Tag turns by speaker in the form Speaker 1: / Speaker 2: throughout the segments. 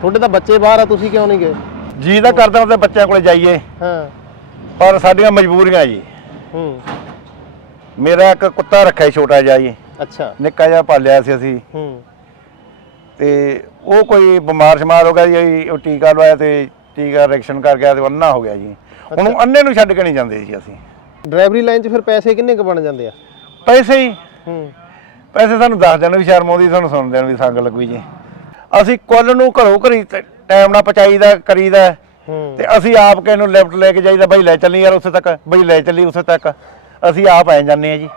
Speaker 1: ਤੁਹਾਡੇ ਤਾਂ ਬੱਚੇ ਬਾਹਰ ਆ ਤੁਸੀਂ ਕਿਉਂ ਨਹੀਂ ਗਏ?
Speaker 2: ਜੀ ਤਾਂ ਕਰਦਾ ਉਹਦੇ ਬੱਚਿਆਂ ਕੋਲੇ ਜਾਈਏ।
Speaker 1: ਹਾਂ।
Speaker 2: ਪਰ ਸਾਡੀਆਂ ਮਜਬੂਰੀਆਂ ਜੀ।
Speaker 1: ਹੂੰ।
Speaker 2: ਮੇਰਾ ਇੱਕ ਕੁੱਤਾ ਰੱਖਿਆ ਸੀ ਛੋਟਾ ਜਿਹਾ ਜੀ।
Speaker 1: ਅੱਛਾ।
Speaker 2: ਨਿੱਕਾ ਜਿਹਾ ਪਾਲਿਆ ਸੀ ਅਸੀਂ।
Speaker 1: ਹੂੰ।
Speaker 2: ਤੇ ਉਹ ਕੋਈ ਬਿਮਾਰ ਸ਼ਮਾਰ ਹੋ ਗਿਆ ਜੀ ਉਹ ਟੀਕਾ ਲਵਾਇਆ ਤੇ ਟੀਕਾ ਰਿਐਕਸ਼ਨ ਕਰ ਗਿਆ ਤੇ ਅੰਨਾ ਹੋ ਗਿਆ ਜੀ। ਉਹਨੂੰ ਅੰਨੇ ਨੂੰ ਛੱਡ ਕੇ ਨਹੀਂ ਜਾਂਦੇ ਸੀ ਅਸੀਂ।
Speaker 1: ਡਰਾਈਵਰੀ ਲਾਈਨ 'ਚ ਫਿਰ ਪੈਸੇ ਕਿੰਨੇ ਕੁ ਬਣ ਜਾਂਦੇ ਆ?
Speaker 2: ਪੈਸੇ ਹੀ।
Speaker 1: ਹੂੰ।
Speaker 2: ਪੈਸੇ ਸਾਨੂੰ ਦੱਸ ਦੇਣ ਵੀ ਸ਼ਰਮ ਆਉਂਦੀ ਸਾਨੂੰ ਸੁਣ ਦੇਣ ਵੀ ਸੰਗ ਲੱਗੂਈ ਜੀ। ਅਸੀਂ ਕੁੱਲ ਨੂੰ ਘਰੋਂ ਘਰੀ ਟਾਈਮ ਨਾਲ ਪਹੁੰਚਾਈਦਾ ਕਰੀਦਾ। ਤੇ ਅਸੀਂ ਆਪ ਕਿਸੇ ਨੂੰ ਲਿਫਟ ਲੈ ਕੇ ਜਾਈਦਾ ਬਈ ਲੈ ਚੱਲੀ ਯਾਰ ਉੱਥੇ ਤੱਕ ਬਈ ਲੈ ਚੱਲੀ ਉੱਥੇ ਤੱਕ। ਅਸੀਂ ਆਪ ਐ ਜਾਂਦੇ ਆ ਜੀ।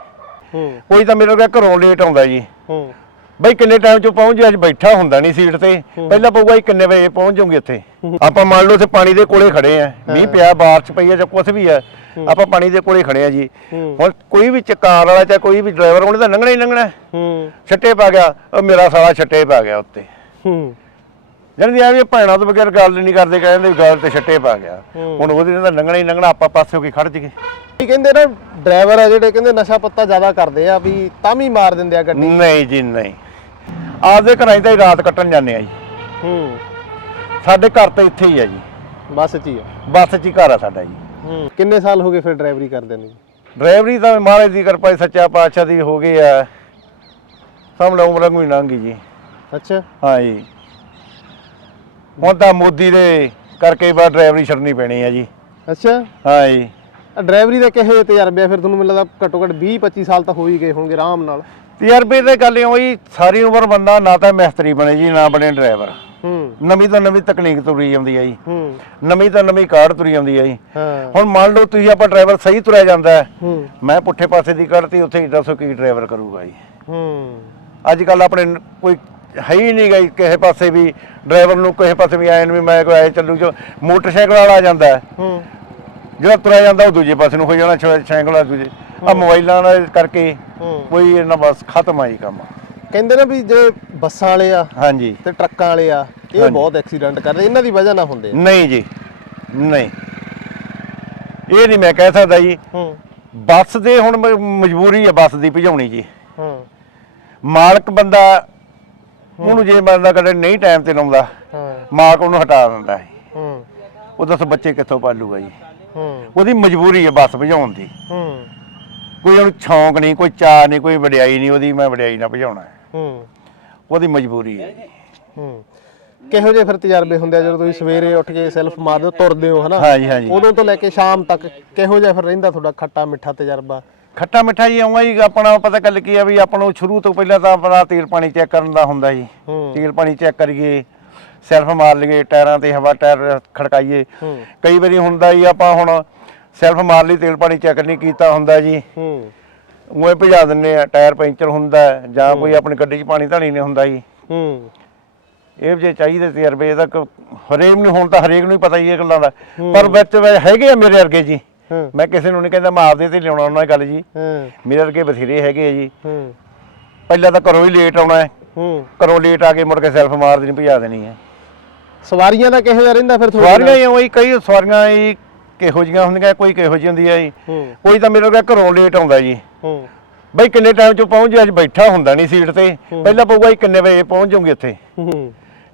Speaker 1: ਹੂੰ।
Speaker 2: ਕੋਈ ਤਾਂ ਮੇਰੇ ਕੋਲ ਘਰੋਂ ਲੇਟ ਆਉਂਦਾ ਜੀ।
Speaker 1: ਹੂੰ।
Speaker 2: ਬਈ ਕਿੰਨੇ ਟਾਈਮ ਚ ਪਹੁੰਚ ਜਾ ਅੱਜ ਬੈਠਾ ਹੁੰਦਾ ਨਹੀਂ ਸੀਟ ਤੇ। ਪਹਿਲਾਂ ਪਊਗਾ ਜੀ ਕਿੰਨੇ ਵਜੇ ਪਹੁੰਚ ਜਾਓਗੇ ਉੱਥੇ ਆਪਾਂ ਮੰਨ ਲਓ ਉੱਥੇ ਪਾਣੀ ਦੇ ਕੋਲੇ ਖੜੇ ਆ ਮੀਂਹ ਪਿਆ ਬਾਰਿਸ਼ ਪਈ ਆ ਜਾਂ ਕੁਝ ਵੀ ਆ ਆਪਾਂ ਪਾਣੀ ਦੇ ਕੋਲੇ ਖੜੇ ਆ ਜੀ। ਹੁਣ ਕੋਈ ਵੀ ਕਾਰ ਵਾਲਾ ਚਾਹੇ ਕੋਈ ਵੀ ਡਰਾਈਵਰ ਉਹਨੇ ਤਾਂ ਲੰਘਣਾ ਹੀ ਲੰਘਣਾ। ਛੱਟੇ ਪਾ ਗਿਆ ਉਹ ਮੇਰਾ ਸਾਲਾ ਛੱਟੇ ਪਾ ਗਿਆ ਉੱਤੇ।
Speaker 1: ਹੂੰ।
Speaker 2: ਜਾਨੀ ਆ ਵੀ ਭੈਣਾਂ ਤੋਂ ਬਗੈਰ ਗੱਲ ਨਹੀਂ ਕਰਦੇ ਕਹਿੰਦੇ ਗੱਲ ਤੇ ਛੱਟੇ ਪਾ ਗਿਆ। ਹੁਣ ਉਹਦੇ ਨਾਲ ਤਾਂ ਲੰਘਣਾ ਹੀ ਲੰਘਣਾ ਆਪਾਂ ਪਾਸੇ ਹੋ ਕੇ ਖੜ ਜਗੇ
Speaker 1: ਕੀ ਕਹਿੰਦੇ ਨਾ ਡਰਾਈਵਰ ਆ ਜਿਹੜੇ ਕਹਿੰਦੇ ਨਸ਼ਾ ਪੱਤਾ ਜ਼ਿਆਦਾ ਕਰਦੇ ਆ ਵੀ ਤਾਂ ਵੀ ਮਾਰ ਦਿੰਦੇ ਆ ਗੱਡੀ।
Speaker 2: ਨਹੀਂ ਜੀ ਨਹੀਂ। ਆਪਦੇ ਘਰਾਂ 'ਚ ਤਾਂ ਹੀ ਰਾਤ ਕੱਟਣ ਜਾਂਦੇ ਆ ਜੀ।
Speaker 1: ਹੂੰ।
Speaker 2: ਸਾਡੇ ਘਰ ਤਾਂ ਇੱਥੇ ਹੀ ਆ ਜੀ।
Speaker 1: ਬੱਸ 'ਚ ਹੀ ਆ।
Speaker 2: ਬੱਸ 'ਚ ਹੀ ਘਰ ਆ ਸਾਡਾ ਜੀ।
Speaker 1: ਹੂੰ। ਕਿੰਨੇ ਸਾਲ ਹੋ ਗਏ ਫਿਰ ਡਰਾਈਵਰੀ ਕਰਦੇ ਨੂੰ? ਜੀ?
Speaker 2: ਡਰਾਈਵਰੀ ਤਾਂ ਮਹਾਰਾਜ ਦੀ ਕਿਰਪਾ ਹੀ ਸੱਚਾ ਪਾਤਸ਼ਾਹ ਦੀ ਹੋ ਗਈ ਆ। ਸਾਹਮਣੇ ਉਮਰਾਂ ਕੋਈ ਲੰਘ ਗਈ ਜੀ।
Speaker 1: ਅੱਛਾ।
Speaker 2: ਹਾਂ ਜੀ। ਹੁਣ ਤਾਂ ਮੋਦੀ ਦੇ ਕਰਕੇ ਬਾਅਦ ਡਰਾਈਵਰੀ ਛੱਡਣੀ ਪੈਣੀ ਆ ਜੀ।
Speaker 1: ਅੱਛਾ।
Speaker 2: ਹਾਂ ਜੀ।
Speaker 1: ਆ ਡਰਾਈਵਰੀ ਦੇ ਕਿਹੋ ਜਿਹੇ ਤਜਰਬੇ ਆ? ਫਿਰ ਤੁਹਾਨੂੰ ਮੈਨੂੰ ਲੱਗਦਾ ਘੱਟੋ ਘੱਟ 20 25 ਸਾਲ ਤਾਂ ਹੋ ਹੀ ਗਏ ਹੋਣਗੇ ਆਰਾਮ ਨਾਲ।
Speaker 2: ਤਜਰਬੇ ਦੀ ਗੱਲ ਇਹ ਹੋਈ ਸਾਰੀ ਉਮਰ ਬੰਦਾ ਨਾ ਤਾਂ ਮਿਸਤਰੀ ਬਣੇ ਜੀ ਨਾ ਬਣੇ ਡਰਾਈਵਰ।
Speaker 1: ਹੂੰ।
Speaker 2: ਨਵੀਂ ਤੋਂ ਨਵੀਂ ਤਕਨੀਕ ਤੁਰੀ ਜਾਂਦੀ ਆ ਜੀ।
Speaker 1: ਹੂੰ।
Speaker 2: ਨਵੀਂ ਤੋਂ ਨਵੀਂ ਕਾਢ ਤੁਰੀ ਜਾਂਦੀ ਆ ਜੀ।
Speaker 1: ਹਾਂ।
Speaker 2: ਹੁਣ ਮੰਨ ਲਓ ਤੁਸੀਂ ਆਪਾਂ ਡਰਾਈਵਰ ਸਹੀ ਤੁਰਿਆ ਜਾਂਦਾ ਹੈ।
Speaker 1: ਹੂੰ।
Speaker 2: ਮੈਂ ਪੁੱਠੇ ਪਾਸੇ ਦੀ ਕੱਢਤੀ ਉੱਥੇ ਹੀ ਦੱਸੋ ਕੀ ਡਰਾਈਵਰ ਕਰੂਗਾ ਜੀ।
Speaker 1: ਹੂੰ।
Speaker 2: ਅੱਜ ਕੱਲ ਆਪਣੇ ਕੋਈ ਹੈ ਹੀ ਨਹੀਂ ਗਈ ਕਿਸੇ ਪਾਸੇ ਵੀ ਡਰਾਈਵਰ ਨੂੰ ਕਿਸੇ ਪਾਸੇ ਵੀ ਆਏ ਨੂੰ ਵੀ ਮੈਂ ਕੋਈ ਆਏ ਚੱਲੂ ਜੋ ਮੋਟਰਸਾਈਕਲ ਵਾਲਾ ਆ ਜਾਂਦਾ ਹੈ,
Speaker 1: ਹੂੰ।
Speaker 2: ਜਿਹੜਾ ਤੁਰਿਆ ਜਾਂਦਾ ਉਹ ਦੂਜੇ ਪਾਸੇ ਨੂੰ ਹੋ ਜਾਣਾ ਸਾਈ- ਸਾਈਕਲ ਵਾਲਾ ਦੂਜੇ। ਆ ਮੋਬਾਈਲਾਂ ਨਾਲ ਕਰਕੇ ਕੋਈ ਇਹਨਾਂ ਬਸ ਖਤਮ ਆ ਜੀ ਕੰਮ।
Speaker 1: ਕਹਿੰਦੇ ਨਾ ਵੀ ਜੇ ਬੱਸਾਂ ਵਾਲੇ ਆ
Speaker 2: ਹਾਂਜੀ।
Speaker 1: ਤੇ ਟਰੱਕਾਂ ਵਾਲੇ ਆ ਇਹ। ਬਹੁਤ ਐਕਸੀਡੈਂਟ ਕਰਦੇ ਇਹਨਾਂ ਦੀ ਵਜ੍ਹਾ ਨਾਲ ਹੁੰਦੇ ਆ।
Speaker 2: ਨਹੀਂ ਜੀ ਨਹੀਂ। ਇਹ ਨਹੀਂ ਮੈਂ ਕਹਿ ਸਕਦਾ ਜੀ
Speaker 1: ਹੂੰ।
Speaker 2: ਬੱਸ ਦੇ ਹੁਣ ਮਜਬੂਰੀ ਹੈ ਬੱਸ ਦੀ ਭਜਾਉਣੀ ਜੀ।
Speaker 1: ਹੂੰ।
Speaker 2: ਮਾਲਕ ਬੰਦਾ ਉਹਨੂੰ ਜੇ ਬੰਦਾ ਕਦੇ ਨਹੀਂ ਟਾਈਮ ਤੇ ਲਾਉਂਦਾ
Speaker 1: ਹਾਂ।
Speaker 2: ਮਾਲਕ ਉਹਨੂੰ ਹਟਾ ਦਿੰਦਾ ਹੈ
Speaker 1: ਹੂੰ।
Speaker 2: ਉਹ ਦੱਸ ਬੱਚੇ ਕਿੱਥੋਂ ਪਾਲੂਗਾ ਜੀ?
Speaker 1: ਹੂੰ।
Speaker 2: ਉਹਦੀ ਮਜਬੂਰੀ ਹੈ ਬੱਸ ਭਜਾਉਣ ਦੀ।
Speaker 1: ਹੂੰ।
Speaker 2: ਕੋਈ ਉਹਨੂੰ ਸ਼ੌਂਕ ਨਹੀਂ ਕੋਈ ਚਾਹ ਨਹੀਂ ਕੋਈ ਵਡਿਆਈ ਨਹੀਂ ਉਹਦੀ ਮੈਂ ਵਡਿਆਈ ਨਾਲ ਭਜਾਉਣਾ। ਹੈ।
Speaker 1: ਹੂੰ
Speaker 2: ਉਹਦੀ ਮਜਬੂਰੀ ਹੈ
Speaker 1: ਹੂੰ। ਕਿਹੋ ਜਿਹੇ ਫਿਰ ਤਜਰਬੇ ਹੁੰਦੇ ਆ ਜਦੋਂ ਤੁਸੀਂ ਸਵੇਰੇ ਉੱਠ ਕੇ ਸੈਲਫ ਮਾਰਦੇ ਹੋ ਤੁਰਦੇ ਹੋ ਹਨਾ?
Speaker 2: ਹਾਂਜੀ ਹਾਂਜੀ।
Speaker 1: ਉਦੋਂ ਤੋਂ ਲੈ ਕੇ ਸ਼ਾਮ ਤੱਕ ਕਿਹੋ ਜਿਹਾ ਫਿਰ ਰਹਿੰਦਾ ਤੁਹਾਡਾ ਖੱਟਾ ਮਿੱਠਾ ਤਜਰਬਾ?
Speaker 2: ਖੱਟਾ ਮਿੱਠਾ ਜੀ ਆਉਂਗਾ ਜੀ ਆਪਣਾ ਪਤਾ ਗੱਲ ਕੀ ਆ ਵੀ ਆਪਾਂ ਨੂੰ ਸ਼ੁਰੂ ਤੋਂ ਪਹਿਲਾਂ ਤਾਂ ਆਪਣਾ ਤੇਲ ਪਾਣੀ ਚੈੱਕ ਕਰਨ ਦਾ ਹੁੰਦਾ ਜੀ
Speaker 1: ਹੂੰ।
Speaker 2: ਤੇਲ ਪਾਣੀ ਚੈੱਕ ਕਰੀਏ ਸੈਲਫ ਮਾਰ ਲਈਏ ਟਾਇਰਾਂ ਤੇ ਹਵਾ ਟਾਇਰ ਖੜਕਾਈਏ।
Speaker 1: ਹੂੰ।
Speaker 2: ਕਈ ਵਾਰੀ ਹੁੰਦਾ ਜੀ ਆਪਾਂ ਹੁਣ ਸੈਲਫ ਮਾਰ ਲਈ ਤੇਲ ਪਾਣੀ ਚੈੱਕ ਨਹੀਂ ਕੀਤਾ ਹੁੰਦਾ ਜੀ।
Speaker 1: ਹੂੰ।
Speaker 2: ਉਵੇਂ ਭਜਾ ਦਿੰਨੇ ਆ ਟਾਇਰ ਪੈਂਚਰ ਹੁੰਦਾ ਹੈ, ਜਾਂ ਕੋਈ ਆਪਣੀ ਗੱਡੀ 'ਚ ਪਾਣੀ ਧਾਣੀ ਨਹੀਂ ਹੁੰਦਾ ਜੀ।
Speaker 1: ਹੂੰ।
Speaker 2: ਇਹ ਜੇ ਚਾਹੀਦੇ ਤਜਰਬੇ ਇਹਦਾ ਕ- ਹਰੇਕ ਨੂੰ ਹੁਣ ਤਾਂ ਹਰੇਕ ਨੂੰ ਹੀ ਪਤਾ ਹੀ ਇਹ ਗੱਲਾਂ ਦਾ। ਪਰ ਵਿੱਚ ਵਿੱਚ ਹੈਗੇ ਆ ਮੇਰੇ ਵਰਗੇ ਜੀ। ਮੈਂ ਕਿਸੇ ਨੂੰ ਨਹੀਂ ਕਹਿੰਦਾ ਮੈਂ ਆਪਦੇ ਤੇ ਲਿਆਉਣਾ ਉਹਨਾਂ ਦੀ ਗੱਲ ਜੀ।
Speaker 1: ਹੂੰ।
Speaker 2: ਮੇਰੇ ਵਰਗੇ ਬਥੇਰੇ ਹੈਗੇ ਆ ਜੀ।
Speaker 1: ਹੂੰ।
Speaker 2: ਪਹਿਲਾਂ ਤਾਂ ਘਰੋਂ ਹੀ ਲੇਟ ਆਉਣਾ ਹੈ।
Speaker 1: ਹੂੰ।
Speaker 2: ਘਰੋਂ ਲੇਟ ਆ ਕੇ ਮੁੜ ਕੇ ਸੈਲਫ ਮਾਰ ਦੇਣੀ ਭਜਾ ਦੇਣੀ ਹੈ।
Speaker 1: ਸਵਾਰੀਆਂ ਦਾ ਕਿਹੋ ਜਿਹਾ ਰਹਿੰਦਾ ਫਿਰ ਤੁਹਾਡੇ
Speaker 2: ਸਵਾਰੀਆਂ ਹੀ ਉਹੀ ਕਈ ਸਵਾਰੀਆਂ ਹੀ ਕਿਹੋ ਜੀਆਂ ਹੁੰਦੀਆਂ ਕੋਈ ਕਿਹੋ ਜਿਹੀ ਹੁੰਦੀ ਹੈ ਜੀ। ਕੋਈ ਤਾਂ ਮੇਰੇ ਵਰਗਾ ਘਰੋਂ ਲੇਟ ਆਉਂਦਾ ਜੀ।
Speaker 1: ਹੂੰ।
Speaker 2: ਬਈ ਕਿੰਨੇ ਟਾਈਮ 'ਚ ਪਹੁੰਚ ਜਾ ਅੱਜ ਬੈਠਾ ਹੁੰਦਾ ਨਹੀਂ ਸੀਟ ਤੇ। ਪਹਿਲਾਂ ਪਊਗਾ ਜੀ ਕਿੰਨੇ ਵਜੇ ਪਹੁੰਚ ਜਾਓਗੇ ਇੱਥੇ।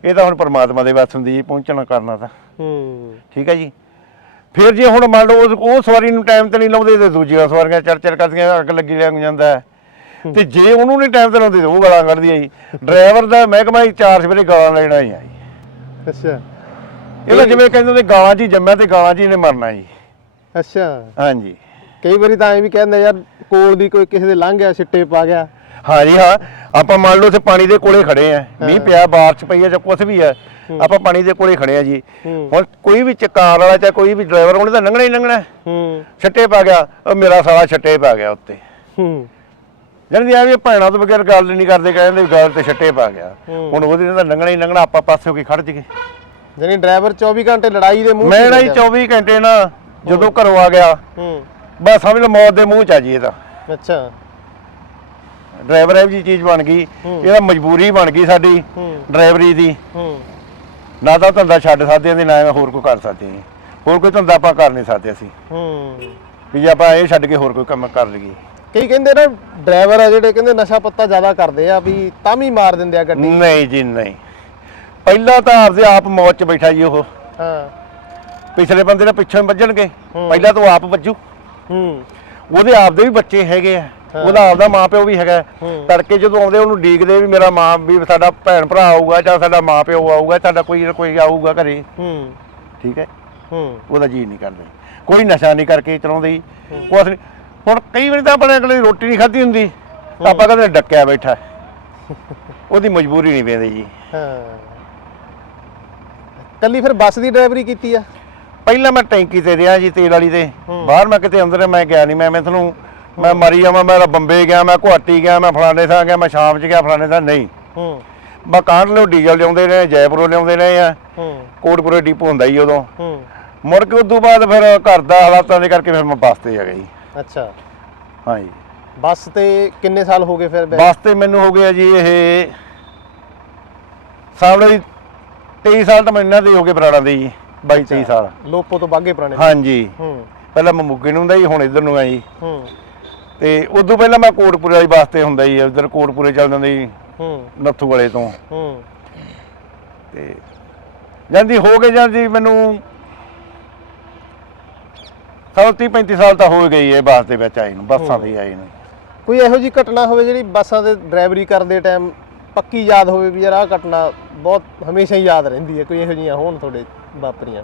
Speaker 2: ਇਹ ਤਾਂ ਹੁਣ ਪਰਮਾਤਮਾ ਦੇ ਵੱਸ ਹੁੰਦੀ ਜੀ ਪਹੁੰਚਣਾ ਕਰਨਾ ਤਾਂ। ਠੀਕ ਹੈ ਜੀ। ਫਿਰ ਜੇ ਹੁਣ ਮੰਨ ਲਓ ਉਸ- ਉਹ ਸਵਾਰੀ ਨੂੰ ਟਾਈਮ ਤੇ ਨਹੀਂ ਲਾਉਂਦੇ ਤੇ ਦੂਜੀਆਂ ਸਵਾਰੀਆਂ ਚੜ ਚੜ ਕਰਦੀਆਂ ਅੱਗ ਲੱਗੀ ਲੱਗ ਜਾਂਦਾ ਹੈ। ਤੇ ਜੇ ਉਹਨੂੰ ਨਹੀਂ ਟਾਈਮ ਤੇ ਲਾਉਂਦੇ ਤੇ ਉਹ ਗਾਲਾਂ ਕੱਢਦੀ ਹੈ ਜੀ। ਡਰਾਈਵਰ ਦਾ ਮਹਿਕਮਾ ਹੀ ਚਾਰ ਸਵੇਰੇ ਗਾਲਾਂ ਲੈਣਾ ਹੀ ਆ ਜੀ।
Speaker 1: ਅੱਛਾ।
Speaker 2: ਇਹ ਤਾਂ ਜਿਵੇਂ ਕਹਿੰਦੇ ਨੇ ਗਾਲਾਂ 'ਚ ਹੀ ਜੰਮਿਆ ਤੇ ਗਾਲਾਂ 'ਚ ਹੀ ਨੇ ਮਰਨਾ ਜੀ।
Speaker 1: ਅੱਛਾ।
Speaker 2: ਹਾਂਜੀ।
Speaker 1: ਕਈ ਵਾਰੀ ਤਾਂ ਐਂ ਵੀ ਕਹਿੰਦੇ ਯਾਰ ਕੋਲ ਦੀ ਕੋਈ ਕਿਸੇ ਦੇ ਲੰਘ ਗਿਆ ਛਿੱਟੇ ਪਾ ਗਿਆ।
Speaker 2: ਹਾਂ ਜੀ ਹਾਂ। ਆਪਾਂ ਮੰਨ ਲਓ ਉੱਥੇ ਪਾਣੀ ਦੇ ਕੋਲੇ ਖੜੇ ਆ। ਮੀਂਹ ਪਿਆ ਬਾਰਿਸ਼ ਪਈ ਆ ਜਾਂ ਕੁਝ ਵੀ ਆ ਆਪਾਂ ਪਾਣੀ ਦੇ ਕੋਲੇ ਖੜੇ ਆ ਜੀ। ਹੁਣ ਕੋਈ ਵੀ ਚ- ਕਾਰ ਵਾਲਾ ਚਾਹੇ ਕੋਈ ਵੀ ਡਰਾਈਵਰ ਉਹਨੇ ਤਾਂ ਲੰਘਣਾ ਹੀ ਲੰਘਣਾ। ਹੈ। ਛੱਟੇ ਪਾ ਗਿਆ ਉਹ ਮੇਰਾ ਸਾਲਾ ਛੱਟੇ ਪਾ ਗਿਆ ਉੱਤੇ।
Speaker 1: ਹੂੰ।
Speaker 2: ਜਾਨੀ ਆ ਵੀ ਭੈਣਾਂ ਤੋਂ ਬਗੈਰ ਗੱਲ ਨਹੀਂ ਕਰਦੇ ਕਹਿੰਦੇ ਵੀ ਗੱਲ ਤੇ ਛੱਟੇ ਪਾ ਗਿਆ। ਹੁਣ ਉਹਦੇ ਨਾਲ ਤਾਂ ਲੰਘਣਾ ਹੀ ਲੰਘਣਾ ਆਪਾਂ ਪਾਸੇ ਹੋ ਕੇ ਖੜ ਜਗੇ
Speaker 1: ਜਾਨੀ ਡਰਾਈਵਰ 24 ਘੰਟੇ ਲੜਾਈ ਦੇ ਮੂੰਹ
Speaker 2: ਮੈਂ ਜੀ
Speaker 1: ਰਹਿੰਦਾ।
Speaker 2: 24 ਘੰਟੇ ਨਾ ਜਦੋਂ ਘਰੋਂ ਆ ਗਿਆ
Speaker 1: ਹੂੰ।
Speaker 2: ਬਸ ਸਮਝ ਲਓ ਮੌਤ ਦੇ ਮੂੰਹ ਚ ਆ ਜੀ ਇਹ ਤਾਂ।
Speaker 1: ਅੱਛਾ।
Speaker 2: ਡਰਾਈਵਰ ਇਹ ਜੀ ਚੀਜ਼ ਬਣ ਗਈ
Speaker 1: ਹੂੰ।
Speaker 2: ਇਹ ਤਾਂ ਮਜਬੂਰੀ ਬਣ ਗਈ ਸਾਡੀ ਡਰਾਈਵਰੀ ਦੀ। ਨਾ ਤਾਂ ਧੰਦਾ ਛੱਡ ਸਕਦੇ ਹਾਂ ਤੇ ਨਾ ਹੋਰ ਕੋਈ ਕਰ ਸਕਦੇ ਹਾਂ। ਹੋਰ ਕੋਈ ਧੰਦਾ ਆਪਾਂ ਕਰ ਨਹੀਂ ਸਕਦੇ ਅਸੀਂ।
Speaker 1: ਹੂੰ।
Speaker 2: ਵੀ ਆਪਾਂ ਇਹ ਛੱਡ ਕੇ ਹੋਰ ਕੋਈ ਕੰਮ ਕਰ ਲਈਏ।
Speaker 1: ਕਈ ਕਹਿੰਦੇ ਨਾ ਡਰਾਈਵਰ ਆ ਜਿਹੜੇ ਕਹਿੰਦੇ ਨਸ਼ਾ ਪੱਤਾ ਜ਼ਿਆਦਾ ਕਰਦੇ ਆ ਵੀ ਤਾਂ ਵੀ ਮਾਰ ਦਿੰਦੇ ਆ ਗੱਡੀ।
Speaker 2: ਨਹੀਂ ਜੀ ਨਹੀਂ। ਪਹਿਲਾਂ ਤਾਂ ਆਪਦੇ ਆਪ ਮੌਤ 'ਚ ਬੈਠਾ ਜੀ ਉਹ।
Speaker 1: ਹਾਂ।
Speaker 2: ਪਿਛਲੇ ਬੰਦੇ ਨੇ ਪਿੱਛੋਂ ਵੱਜਣਗੇ। ਪਹਿਲਾਂ ਤਾਂ ਆਪ ਵੱਜੂ।
Speaker 1: ਹੂੰ।
Speaker 2: ਉਹਦੇ ਆਪਦੇ ਵੀ ਬੱਚੇ ਹੈਗੇ ਆ। ਉਹਦਾ ਆਪਦਾ ਮਾਂ ਪਿਓ ਵੀ ਹੈਗਾ। ਤੜਕੇ ਜਦੋਂ ਆਉਂਦੇ ਉਹਨੂੰ ਡੀਕਦੇ ਵੀ ਮੇਰਾ ਮਾਂ ਵੀ ਸਾਡਾ ਭੈਣ ਭਰਾ ਆਊਗਾ ਜਾਂ ਸਾਡਾ ਮਾਂ ਪਿਓ ਆਊਗਾ ਸਾਡਾ ਕੋਈ ਕੋਈ ਆਊਗਾ ਘਰੇ।
Speaker 1: ਹੂੰ।
Speaker 2: ਠੀਕ ਹੈ?
Speaker 1: ਹੂੰ।
Speaker 2: ਉਹਦਾ ਜੀ ਨਹੀਂ ਕਰਦੇ। ਕੋਈ ਨਸ਼ਾ ਨਹੀਂ ਕਰਕੇ ਚਲਾਉਂਦੇ। ਕੁਛ ਨਹੀਂ ਹੁਣ ਕਈ ਵਾਰੀ ਤਾਂ ਆਪਣੇ ਅਗਲੇ ਰੋਟੀ ਨਹੀਂ ਖਾਧੀ ਹੁੰਦੀ। ਤਾਂ ਆਪਾਂ ਕਹਿੰਦੇ ਡੱਕਿਆ ਬੈਠਾ। ਉਹਦੀ ਮਜਬੂਰੀ ਨਹੀਂ ਪੈਂਦੀ ਜੀ।
Speaker 1: ਹਾਂ। ਕੱਲੀ ਫਿਰ ਬੱਸ ਦੀ ਡਰਾਈਵਰੀ ਕੀਤੀ ਆ?
Speaker 2: ਪਹਿਲਾਂ ਮੈਂ ਟੈਂਕੀ ਤੇ ਰਿਹਾ ਜੀ ਤੇਲ ਵਾਲੀ ਤੇ। ਬਾਹਰ ਮੈਂ ਕਿਤੇ ਅੰਦਰ ਮੈਂ ਗਿਆ ਨਹੀਂ ਮੈਂ ਮੈਂ ਤੁਹਾਨੂੰ ਮੈਂ ਮਰੀ ਜਾਵਾਂ ਮੈਂ ਬੰਬੇ ਗਿਆ ਮੈਂ ਗੁਹਾਟੀ ਗਿਆ ਮੈਂ ਫਲਾਣੇ ਥਾਂ ਗਿਆ ਮੈਂ ਸ਼ਾਮ 'ਚ ਗਿਆ ਫਲਾਣੇ ਥਾਂ ਨਹੀਂ।
Speaker 1: ਹੂੰ।
Speaker 2: ਮੈਂ ਕਾਂਟਲੇ ਡੀਜ਼ਲ ਲਿਆਉਂਦੇ ਨੇ ਜੈਪੁਰੋਂ ਲਿਆਉਂਦੇ ਨੇ ਆ।
Speaker 1: ਹੂੰ।
Speaker 2: ਕੋਟਪੁਰੇ ਡਿਪੂ ਹੁੰਦਾ ਜੀ ਉਦੋਂ।
Speaker 1: ਹੂੰ।
Speaker 2: ਮੁੜ ਕੇ ਉਦੋਂ ਬਾਅਦ ਫਿਰ ਘਰ ਦਾ ਹਾਲਾਤਾਂ ਦੇ ਕਰਕੇ ਫਿਰ ਮੈਂ ਬੱਸ ਤੇ ਆ ਗਿਆ ਜੀ।
Speaker 1: ਅੱਛਾ।
Speaker 2: ਹਾਂਜੀ।
Speaker 1: ਬੱਸ ਤੇ ਕਿੰਨੇ ਸਾਲ ਹੋ ਗਏ ਫਿਰ
Speaker 2: ਬੱਸ ਤੇ ਮੈਨੂੰ ਹੋ ਗਿਆ ਜੀ ਇਹ ਸਾਹਮਣੇ ਦੀ 23 ਸਾਲ ਤਾਂ ਮੈਨੂੰ ਇਹਨਾਂ ਦੇ ਹੋ ਗਏ ਬਰਾੜਾਂ ਦੇ ਜੀ 22 23 ਸਾਲ।
Speaker 1: ਲੋਪੋ ਤੋਂ ਬਾਗੇ ਪੁਰਾਣੇ
Speaker 2: ਹਾਂਜੀ।
Speaker 1: ਹੂੰ।
Speaker 2: ਪਹਿਲਾਂ ਮੈਂ ਮੁੱਗੇ ਨੂੰ ਹੁੰਦਾ ਜੀ ਹੁਣ ਇੱਧਰ ਨੂੰ ਆ ਜੀ।
Speaker 1: ਹੂੰ।
Speaker 2: ਤੇ ਉਦੋਂ ਪਹਿਲਾਂ ਮੈਂ ਕੋਟਪੁਰੇ ਵਾਲੀ ਬੱਸ ਤੇ ਹੁੰਦਾ ਜੀ ਉਧਰ ਕੋਟਪੁਰੇ ਚੱਲ ਜਾਂਦਾ ਜੀ
Speaker 1: ਹੂੰ।
Speaker 2: ਨੱਥੂ ਵਾਲੇ ਤੋਂ।
Speaker 1: ਹੂੰ।
Speaker 2: ਤੇ ਜਾਂਦੀ ਹੋ ਕੇ ਜਾਂਦੀ ਮੈਨੂੰ ਸਾਲ 30 35 ਸਾਲ ਤਾਂ ਹੋ ਗਈ ਇਹ ਬੱਸ ਦੇ ਵਿੱਚ ਆਈ ਨੂੰ ਬੱਸਾਂ ਤੇ ਆਈ ਨੂੰ।
Speaker 1: ਕੋਈ ਇਹੋ ਜੀ ਘਟਨਾ ਹੋਵੇ ਜਿਹੜੀ ਬੱਸਾਂ ਦੇ ਡਰਾਈਵਰੀ ਕਰਦੇ ਟਾਈਮ ਪੱਕੀ ਯਾਦ ਹੋਵੇ ਵੀ ਯਾਰ ਆਹ ਘਟਨਾ ਬਹੁਤ ਹਮੇਸ਼ਾ ਹੀ ਯਾਦ ਰਹਿੰਦੀ ਹੈ ਕੋਈ ਇਹੋ ਜਿਹੀਆਂ ਹੋਣ ਤੁਹਾਡੇ ਵਾਪਰੀਆਂ?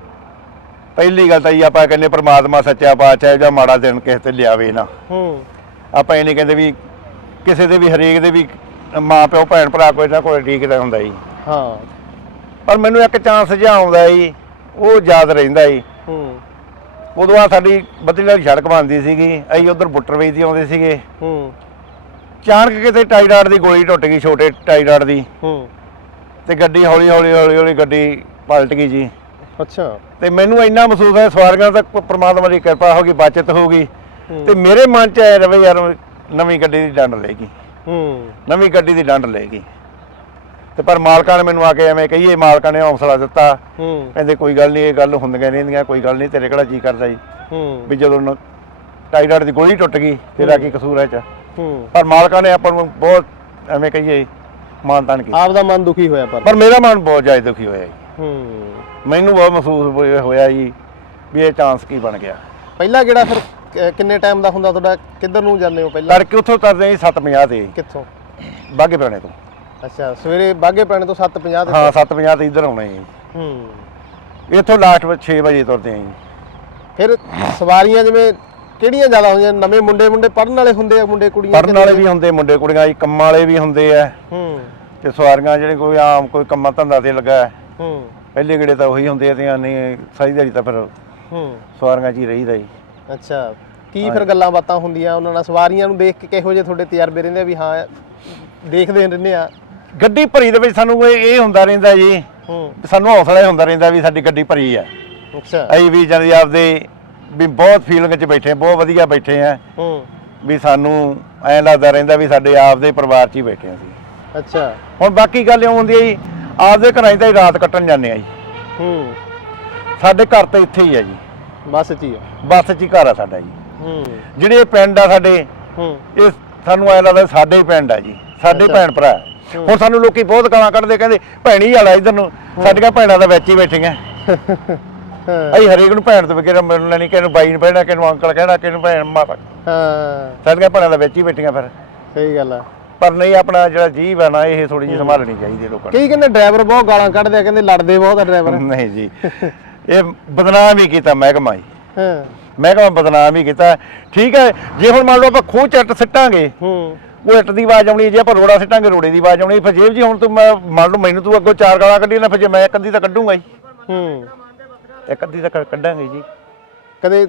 Speaker 2: ਪਹਿਲੀ ਗੱਲ ਤਾਂ ਜੀ ਆਪਾਂ ਕਹਿੰਦੇ ਪ੍ਰਮਾਤਮਾ ਸੱਚਾ ਪਾਤਸ਼ਾਹ ਜਾਂ ਮਾੜਾ ਦਿਨ ਕਿਸੇ ਤੇ ਲਿਆਵੇ ਨਾ।
Speaker 1: ਹੂੰ।
Speaker 2: ਆਪਾਂ ਇਹ ਨਹੀਂ ਕਹਿੰਦੇ ਵੀ ਕਿਸੇ ਦੇ ਵੀ ਹਰੇਕ ਦੇ ਵੀ ਮਾਂ ਪਿਓ ਭੈਣ ਭਰਾ ਕੋਈ ਨਾ ਕੋਈ ਠੀਕ ਦਾ ਹੁੰਦਾ ਜੀ।
Speaker 1: ਹਾਂ।
Speaker 2: ਪਰ ਮੈਨੂੰ ਇੱਕ ਚਾਂਸ ਜਿਹਾ ਆਉਂਦਾ ਜੀ ਉਹ ਯਾਦ ਰਹਿੰਦਾ ਜੀ।
Speaker 1: ਹੂੰ।
Speaker 2: ਉਦੋਂ ਆ ਸਾਡੀ ਬਦਲੀ ਵਾਲੀ ਸੜਕ ਬਣਦੀ ਸੀਗੀ ਅਸੀਂ ਉਧਰ ਬੁੱਟਰ ਵੇਚਦੀ ਆਉਂਦੇ ਸੀਗੇ।
Speaker 1: ਹੂੰ।
Speaker 2: ਚਾਣਕ ਕਿਤੇ ਟਾਈਡਾਟ ਦੀ ਗੋਲੀ ਟੁੱਟ ਗਈ ਛੋਟੇ ਟਾਈਡਾਟ ਦੀ।
Speaker 1: ਹੂੰ।
Speaker 2: ਤੇ ਗੱਡੀ ਹੌਲੀ ਹੌਲੀ ਹੌਲੀ ਹੌਲੀ ਗੱਡੀ ਪਲਟ ਗਈ ਜੀ।
Speaker 1: ਅੱਛਾ।
Speaker 2: ਤੇ ਮੈਨੂੰ ਇੰਨਾ ਮਹਿਸੂਸ ਹੋਇਆ ਸਵਾਰੀਆਂ ਤੱਕ ਪ੍ਰਮਾਤਮਾ ਦੀ ਕਿਰਪਾ ਹੋ ਗਈ ਬਚਤ ਹੋ ਗਈ।
Speaker 1: ਹੂੰ।
Speaker 2: ਤੇ ਮੇਰੇ ਮਨ ਚ ਆਇਆ ਰਵੇ ਯਾਰ ਨਵੀਂ ਗੱਡੀ ਦੀ ਡੰਡ ਲੈਗੀ
Speaker 1: ਹੂੰ।
Speaker 2: ਨਵੀਂ ਗੱਡੀ ਦੀ ਡੰਡ ਲੈਗੀ ਤੇ ਪਰ ਮਾਲਕਾਂ ਨੇ ਮੈਨੂੰ ਆ ਕੇ ਐਵੇਂ ਕਹੀਏ ਮਾਲਕਾਂ ਨੇ ਹੌਸਲਾ ਦਿੱਤਾ।
Speaker 1: ਹੂੰ।
Speaker 2: ਕਹਿੰਦੇ ਕੋਈ ਗੱਲ ਨਹੀਂ ਇਹ ਗੱਲ ਹੁੰਦੀਆਂ ਰਹਿੰਦੀਆਂ ਕੋਈ ਗੱਲ ਨਹੀਂ ਤੇਰੇ ਕਿਹੜਾ ਜੀ ਕਰਦਾ ਜੀ?
Speaker 1: ਹੂੰ।
Speaker 2: ਵੀ ਜਦੋਂ ਟਾਈਡਾਟ ਦੀ ਗੋਲੀ ਟੁੱਟ ਗਈ ਤੇਰਾ ਕੀ ਕਸੂਰ ਹੈ ਚ?
Speaker 1: ਹੂੰ।
Speaker 2: ਪਰ ਮਾਲਕਾਂ ਨੇ ਆਪਾਂ ਨੂੰ ਬਹੁਤ ਐਵੇਂ ਕਹੀਏ ਮਾਨਤਾਨ ਕੀਤਾ।
Speaker 1: ਆਪ ਦਾ ਮਨ ਦੁਖੀ ਹੋਇਆ ਪਰ।
Speaker 2: ਪਰ ਮੇਰਾ ਮਨ ਬਹੁਤ ਜ਼ਿਆਦਾ ਦੁਖੀ ਹੋਇਆ ਜੀ।
Speaker 1: ਹੂੰ।
Speaker 2: ਮੈਨੂੰ ਬਹੁਤ ਮਹਿਸੂਸ ਹੋਇਆ- ਜੀ ਵੀ ਇਹ ਚਾਂਸ ਕੀ ਬਣ ਗਿਆ।
Speaker 1: ਪਹਿਲਾ ਗੇੜਾ ਫਿਰ ਕਿ- ਕਿੰਨੇ ਟਾਈਮ ਦਾ ਹੁੰਦਾ ਤੁਹਾਡਾ? ਕਿੱਧਰ ਨੂੰ ਜਾਂਦੇ ਹੋ ਪਹਿਲਾਂ?
Speaker 2: ਤੜਕੇ ਉੱਥੋਂ ਤਰਦੇ ਜੀ 750 ਤੇ।
Speaker 1: ਕਿੱਥੋਂ?
Speaker 2: ਬਾਗੇ ਪੁਰਾਣੇ ਤੋਂ।
Speaker 1: ਅੱਛਾ ਸਵੇਰੇ ਬਾਗੇ ਪਿੰਡ ਤੋਂ 7:50 ਤੇ
Speaker 2: ਹਾਂ 750 ਤੇ ਇੱਧਰ ਆਉਣਾ ਜੀ।
Speaker 1: ਹੂੰ।
Speaker 2: ਇੱਥੋਂ ਲਾਸਟ 6 ਵਜੇ ਤੁਰਦੇ ਆਂ ਜੀ।
Speaker 1: ਫਿਰ ਸਵਾਰੀਆਂ ਜਿਵੇਂ ਕਿਹੜੀਆਂ ਜ਼ਿਆਦਾ ਹੁੰਦੀਆਂ? ਨਵੇਂ ਮੁੰਡੇ ਮੁੰਡੇ ਪੜਨ ਵਾਲੇ ਹੁੰਦੇ ਆ ਮੁੰਡੇ ਕੁੜੀਆਂ
Speaker 2: ਪੜਨ ਵਾਲੇ ਵੀ ਹੁੰਦੇ ਮੁੰਡੇ ਕੁੜੀਆਂ ਜੀ ਕੰਮਾਂ ਵਾਲੇ ਵੀ ਹੁੰਦੇ ਆ।
Speaker 1: ਹੂੰ।
Speaker 2: ਤੇ ਸਵਾਰੀਆਂ ਜਿਹੜੇ ਕੋਈ ਆਮ ਕੋਈ ਕੰਮਾਂ ਧੰਦਾ ਤੇ ਲੱਗਾ ਹੈ।
Speaker 1: ਹੂੰ।
Speaker 2: ਪਹਿਲੇ ਗੇੜੇ ਤਾਂ ਉਹੀ ਹੁੰਦੇ ਆ ਤੇ ਨਹੀਂ ਸਾਰੀ ਦਿਹਾੜੀ ਤਾਂ ਫਿਰ
Speaker 1: ਹੂੰ।
Speaker 2: ਸਵਾਰੀਆਂ 'ਚ ਹੀ ਰਹੀਦਾ ਜੀ।
Speaker 1: ਅੱਛਾ ਕੀ ਫਿਰ ਗੱਲਾਂ ਬਾਤਾਂ ਹੁੰਦੀਆਂ? ਉਹਨਾਂ ਨਾਲ ਸਵਾਰੀਆਂ ਨੂੰ ਦੇਖ ਕੇ ਕਿਹੋ ਜਿਹੇ ਤੁਹਾਡੇ ਤਜਰਬੇ ਰਹਿੰਦੇ ਆ ਵੀ ਹਾਂ ਦੇਖਦੇ ਰਹਿੰਦੇ ਆ?
Speaker 2: ਗੱਡੀ ਭਰੀ ਦੇ ਵਿੱਚ ਸਾਨੂੰ ਇਹ ਇਹ ਹੁੰਦਾ ਰਹਿੰਦਾ ਜੀ।
Speaker 1: ਹੂੰ।
Speaker 2: ਸਾਨੂੰ ਹੌਸਲਾ ਹੀ ਹੁੰਦਾ ਰਹਿੰਦਾ ਵੀ ਸਾਡੀ ਗੱਡੀ ਭਰੀ ਆ।
Speaker 1: ਅੱਛਾ।
Speaker 2: ਅਸੀਂ ਵੀ ਜਦ ਆਪਦੇ ਵੀ ਬਹੁਤ ਫੀਲਿੰਗ 'ਚ ਬੈਠੇ ਬਹੁਤ ਵਧੀਆ ਬੈਠੇ ਆ।
Speaker 1: ਹੂੰ।
Speaker 2: ਵੀ ਸਾਨੂੰ ਐਂ ਲੱਗਦਾ ਰਹਿੰਦਾ ਵੀ ਸਾਡੇ ਆਪਦੇ ਪਰਿਵਾਰ 'ਚ ਹੀ ਬੈਠੇ ਆ ਅਸੀਂ।
Speaker 1: ਅੱਛਾ।
Speaker 2: ਹੁਣ ਬਾਕੀ ਗੱਲ ਇਹ ਹੁੰਦੀ ਹੈ ਜੀ ਆਪਦੇ ਘਰਾਂ 'ਚ ਤਾਂ ਰਾਤ ਕੱਟਣ ਜਾਂਦੇ ਆ ਜੀ।
Speaker 1: ਹੂੰ।
Speaker 2: ਸਾਡੇ ਘਰ ਤਾਂ ਇੱਥੇ ਹੀ ਆ ਜੀ।
Speaker 1: ਬਸ ਚ ਹੀ ਆ।
Speaker 2: ਬੱਸ 'ਚ ਹੀ ਘਰ ਆ ਸਾਡਾ ਜੀ।
Speaker 1: ਹੂੰ।
Speaker 2: ਜਿਹੜੇ ਇਹ ਪਿੰਡ ਆ ਸਾਡੇ
Speaker 1: ਹੂੰ।
Speaker 2: ਇਹ ਸਾਨੂੰ ਐਂ ਲੱਗਦਾ ਸਾਡੇ ਹੀ ਪਿੰਡ ਆ ਜੀ। ਸਾਡੇ
Speaker 1: ਅੱਛਾ।
Speaker 2: ਭੈਣ ਭਰਾ ਹੈ। ਹੁਣ ਸਾਨੂੰ ਲੋਕੀ ਬਹੁਤ ਗਾਲਾਂ ਕੱਢਦੇ ਕਹਿੰਦੇ ਭੈਣੀ ਵਾਲਾ ਇਧਰ ਨੂੰ। ਸਾਡੀਆਂ ਭੈਣਾਂ ਦਾ ਵਿੱਚ ਹੀ ਬੈਠੀਆਂ।
Speaker 1: ਹਾਂ।
Speaker 2: ਅਸੀਂ ਹਰੇਕ ਨੂੰ ਭੈਣ ਤੋਂ ਬਗੈਰ ਮਿਲਣਾ ਨਹੀਂ ਕਿਹਨੂੰ ਬਾਈ ਨੂੰ ਕਹਿਣਾ ਕਿਹਨੂੰ ਅੰਕਲ ਕਹਿਣਾ ਕਿਹਨੂੰ ਭੈਣ ਮਾਤਾ।
Speaker 1: ਹਾਂ।
Speaker 2: ਸਾਡੀਆਂ ਭੈਣਾਂ ਦਾ ਵਿੱਚ ਹੀ ਬੈਠੀਆਂ ਫਿਰ।
Speaker 1: ਸਹੀ ਗੱਲ ਆ।
Speaker 2: ਪਰ ਨਹੀਂ ਆਪਣਾ ਜਿਹੜਾ ਜੀਵ ਹੈ ਨਾ ਇਹ ਥੋੜੀ ਜਿਹੀ ਸੰਭਾਲਣੀ ਚਾਹੀਦੀ ਹੈ ਲੋਕਾਂ
Speaker 1: ਕਈ ਕਹਿੰਦੇ ਡਰਾਈਵਰ ਬਹੁਤ ਗਾਲਾਂ ਕੱਢਦੇ ਆ ਕਹਿੰਦੇ ਲੜਦੇ ਬਹੁਤ ਆ ਡਰਾਈਵਰ।
Speaker 2: ਨੂੰ ਨਹੀਂ ਜੀ। ਇਹ ਬਦਨਾਮ ਹੀ ਕੀਤਾ ਮਹਿਕਮਾ ਜੀ।
Speaker 1: ਹਾਂ।
Speaker 2: ਮਹਿਕਮਾ ਬਦਨਾਮ ਹੀ ਕੀਤਾ। ਠੀਕ ਹੈ ਜੇ ਹੁਣ ਮੰਨ ਲਓ ਆਪਾਂ ਖੂਹ ਚੱਟ ਸਿੱਟਾਂਗੇ
Speaker 1: ਹੂੰ।
Speaker 2: ਉਹ ਇੱਟ ਦੀ ਆਵਾਜ਼ ਆਉਣੀ ਜੇ ਆਪਾਂ ਰੋੜਾ ਸਿੱਟਾਂਗੇ ਰੋੜੇ ਦੀ ਆਵਾਜ਼ ਆਉਣੀ ਫਿਰ ਜੇਬ ਜੀ ਹੁਣ ਤੂੰ ਮੈਂ ਮੰਨ ਲਓ ਮੈਨੂੰ ਤੂੰ ਅੱਗੋਂ ਚਾਰ ਗਾਲਾਂ ਕੱਢੀਆਂ ਨਾ ਫਿਰ ਜੇ ਮੈਂ ਇੱਕ ਅੱਧੀ ਤਾਂ ਕੱਢੂੰਗਾ ਹੀ
Speaker 1: ਹੂੰ।
Speaker 2: ਇੱਕ ਅੱਧੀ ਤਾਂ ਕੱਢ- ਕੱਢਾਂਗੇ ਜੀ।
Speaker 1: ਕਦੇ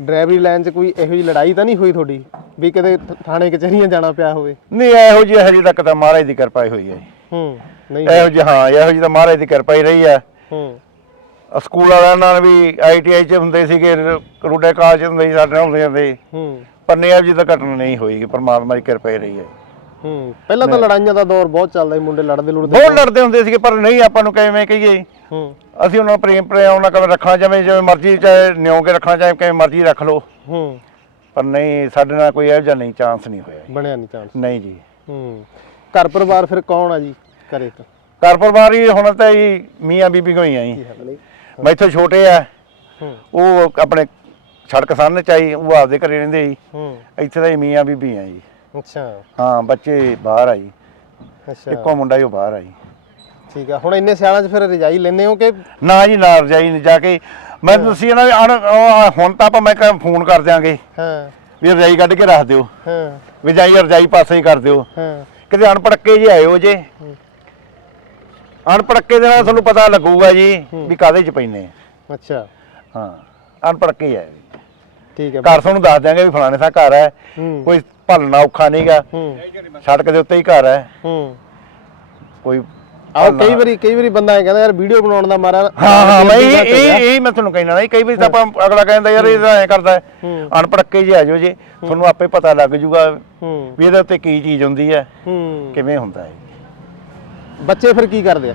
Speaker 1: ਡਰਾਈਵਰੀ ਲਾਈਨ 'ਚ ਕੋਈ ਇਹੋ ਜਿਹੀ ਲੜਾਈ ਤਾਂ ਨਹੀਂ ਹੋਈ ਤੁਹਾਡੀ? ਵੀ ਕਦੇ ਥ- ਥਾਣੇ ਕਚਹਿਰੀਆਂ ਜਾਣਾ ਪਿਆ ਹੋਵੇ?
Speaker 2: ਨਹੀਂ ਇਹੋ ਜਿਹੀ ਹਜੇ ਤੱਕ ਤਾਂ ਮਹਾਰਾਜ ਦੀ ਕਿਰਪਾ ਹੀ ਹੋਈ ਹੈ ਜੀ।
Speaker 1: ਹੂੰ। ਨਹੀਂ।
Speaker 2: ਇਹੋ ਜਿਹੀ ਹਾਂ ਇਹੋ ਜਿਹੀ ਤਾਂ ਮਹਾਰਾਜ ਦੀ ਕਿਰਪਾ ਹੀ ਰਹੀ ਹੈ।
Speaker 1: ਹੂੰ।
Speaker 2: ਸਕੂਲ ਵਾਲਿਆਂ ਨਾਲ ਵੀ ਆਈਟੀਆਈ ਚ ਹੁੰਦੇ ਸੀਗੇ ਰੂਡੇ ਕਾਲਜ ਚ ਹੁੰਦੇ ਸੀ ਸਾਡੇ ਨਾਲ ਹੁੰਦੇ ਜਾਂਦੇ
Speaker 1: ਹੂੰ।
Speaker 2: ਇਹੋ ਜਿਹੀ ਤਾਂ ਘਟਨਾ ਨਹੀਂ ਹੋਈ ਪਰਮਾਤਮਾ ਦੀ ਕਿਰਪਾ ਹੀ ਰਹੀ ਹੈ।
Speaker 1: ਹੂੰ ਪਹਿਲਾਂ ਤਾਂ ਲੜਾਈਆਂ ਦਾ ਦੌਰ ਬਹੁਤ ਚੱਲਦਾ ਸੀ ਮੁੰਡੇ ਲੜਦੇ ਲੁੜਦੇ
Speaker 2: ਬਹੁਤ ਲੜਦੇ ਹੁੰਦੇ ਸੀਗੇ ਪਰ ਨਹੀਂ ਆਪਾਂ ਨੂੰ ਕਿਵੇਂ ਕਹੀਏ।
Speaker 1: ਹੂੰ।
Speaker 2: ਅਸੀਂ ਉਹਨਾਂ ਨੂੰ ਪ੍ਰੇਮ ਪ੍ਰੇਮ ਨਾਲ ਕਿਵੇਂ ਰੱਖਣਾ ਚਾਹੇ ਜਿਵੇਂ ਮਰਜ਼ੀ ਚਾਹੇ ਨਿਉ ਕੇ ਰੱਖਣਾ ਚਾਹੇ ਕਿਵੇਂ ਮਰਜ਼ੀ ਰੱਖ ਲਓ।
Speaker 1: ਹੂੰ।
Speaker 2: ਪਰ ਨਹੀਂ ਸਾਡੇ ਨਾਲ ਕੋਈ ਇਹੋ ਜਿਹਾ ਨਹੀਂ ਚਾਂਸ ਨਹੀਂ ਹੋਇਆ ਜੀ।
Speaker 1: ਬਣਿਆ ਨਹੀਂ ਚਾਂਸ
Speaker 2: ਨਹੀਂ ਜੀ।
Speaker 1: ਹੂੰ। ਘਰ ਪਰਿਵਾਰ ਫਿਰ ਕੌਣ ਆ ਜੀ ਘਰੇ ਤਾਂ?
Speaker 2: ਘਰ ਪਰਿਵਾਰ ਹੀ ਹੁਣ ਤਾਂ ਜੀ ਮੀਆਂ ਬੀਬੀ ਜੀ।
Speaker 1: ਨਹੀਂ
Speaker 2: ਮੈਥੋਂ ਛੋਟੇ ਆ।
Speaker 1: ਹੂੰ।
Speaker 2: ਉਹ ਆਪਣੇ ਸੜਕ ਸਾਹਮਣੇ ਚਾਈ ਉਹ ਆਪਦੇ ਘਰੇ ਰਹਿੰਦੇ ਜੀ
Speaker 1: ਹੂੰ।
Speaker 2: ਇੱਥੇ ਤਾਂ ਜੀ ਮੀਆਂ ਬੀਬੀ ਆ ਜੀ।
Speaker 1: ਅੱਛਾ।
Speaker 2: ਹਾਂ ਬੱਚੇ ਬਾਹਰ ਆ ਜੀ।
Speaker 1: ਅੱਛਾ।
Speaker 2: ਇੱਕੋ ਮੁੰਡਾ ਹੀ ਉਹ ਬਾਹਰ ਆ ਜੀ।
Speaker 1: ਠੀਕ ਆ ਹੁਣ ਇੰਨੇ ਸਿਆਲਾਂ 'ਚ ਫਿਰ ਰਜਾਈ ਲੈਂਦੇ ਹੋ ਕਿ
Speaker 2: ਨਾ ਜੀ ਨਾ ਰਜਾਈ ਨਹੀਂ ਜਾ ਕੇ ਮੈਂ ਤੁਸੀਂ ਇਹਨਾਂ ਦੇ ਅਣ- ਉਹ ਹੁਣ ਤਾਂ ਆਪਾਂ ਮੈਂ ਕਿਹਾ ਫੋਨ ਕਰ ਦਿਆਂਗੇ।
Speaker 1: ਹਾਂ।
Speaker 2: ਵੀ ਰਜਾਈ ਕੱਢ ਕੇ ਰੱਖ ਦਿਓ।
Speaker 1: ਹਾਂ।
Speaker 2: ਵੀ ਜਾਈ ਰਜਾਈ ਪਾਸੇ ਹੀ ਕਰ ਦਿਓ।
Speaker 1: ਹਾਂ।
Speaker 2: ਕਿਤੇ ਅਣਪੜਕੇ ਜੇ ਆਇਓ ਜੇ। ਅਣਪੜਕੇ ਦੇ ਨਾਲ ਤੁਹਾਨੂੰ ਪਤਾ ਲੱਗੂਗਾ ਜੀ ਵੀ ਕਾਦੇ ਚ ਪੈਨੇ ਆ।
Speaker 1: ਅੱਛਾ।
Speaker 2: ਹਾਂ ਅਣਪੜਕੇ ਹੀ
Speaker 1: ਠੀਕ ਹੈ।
Speaker 2: ਘਰ ਤੁਹਾਨੂੰ ਦੱਸ ਦਿਆਂਗੇ ਵੀ ਫਲਾਣੇ ਦਾ ਘਰ ਹੈ।
Speaker 1: ਹੂੰ।
Speaker 2: ਕੋਈ ਭਲਣਾ ਔਖਾ ਨਹੀਂਗਾ
Speaker 1: ਹੂੰ।
Speaker 2: ਸੜਕ ਦੇ ਉੱਤੇ ਹੀ ਘਰ ਹੈ।
Speaker 1: ਹੂੰ।
Speaker 2: ਕੋਈ
Speaker 1: ਆਓ ਕਈ ਵਾਰੀ ਕਈ ਵਾਰੀ ਬੰਦਾ ਇਹ ਕਹਿੰਦਾ ਯਾਰ ਵੀਡੀਓ ਬਣਾਉਣ ਦਾ ਮਾਰਾ
Speaker 2: ਹਾਂ ਹਾਂ ਮੈਂ ਇਹ ਇਹ ਇਹ ਮੈਂ ਤੁਹਾਨੂੰ ਕਹਿਣਾ ਨਹੀਂ ਕਈ ਵਾਰੀ ਤਾਂ ਆਪਾਂ ਅਗਲਾ ਕਹਿੰਦਾ ਯਾਰ ਇਹ ਤਾਂ ਐਂ ਕਰਦਾ ਹੈ।
Speaker 1: ਹੂੰ।
Speaker 2: ਅਣਪੜਕੇ ਜੇ ਆ ਜਾਓ ਜੀ ਤੁਹਾਨੂੰ ਆਪੇ ਪਤਾ ਲੱਗ ਜੂਗਾ
Speaker 1: ਹੂੰ।
Speaker 2: ਵੀ ਇਹਦੇ ਉੱਤੇ ਕੀ ਚੀਜ਼ ਹੁੰਦੀ ਹੈ।
Speaker 1: ਹੂੰ।
Speaker 2: ਕਿਵੇਂ ਹੁੰਦਾ ਹੈ।
Speaker 1: ਬੱਚੇ ਫਿਰ ਕੀ ਕਰਦੇ ਆ?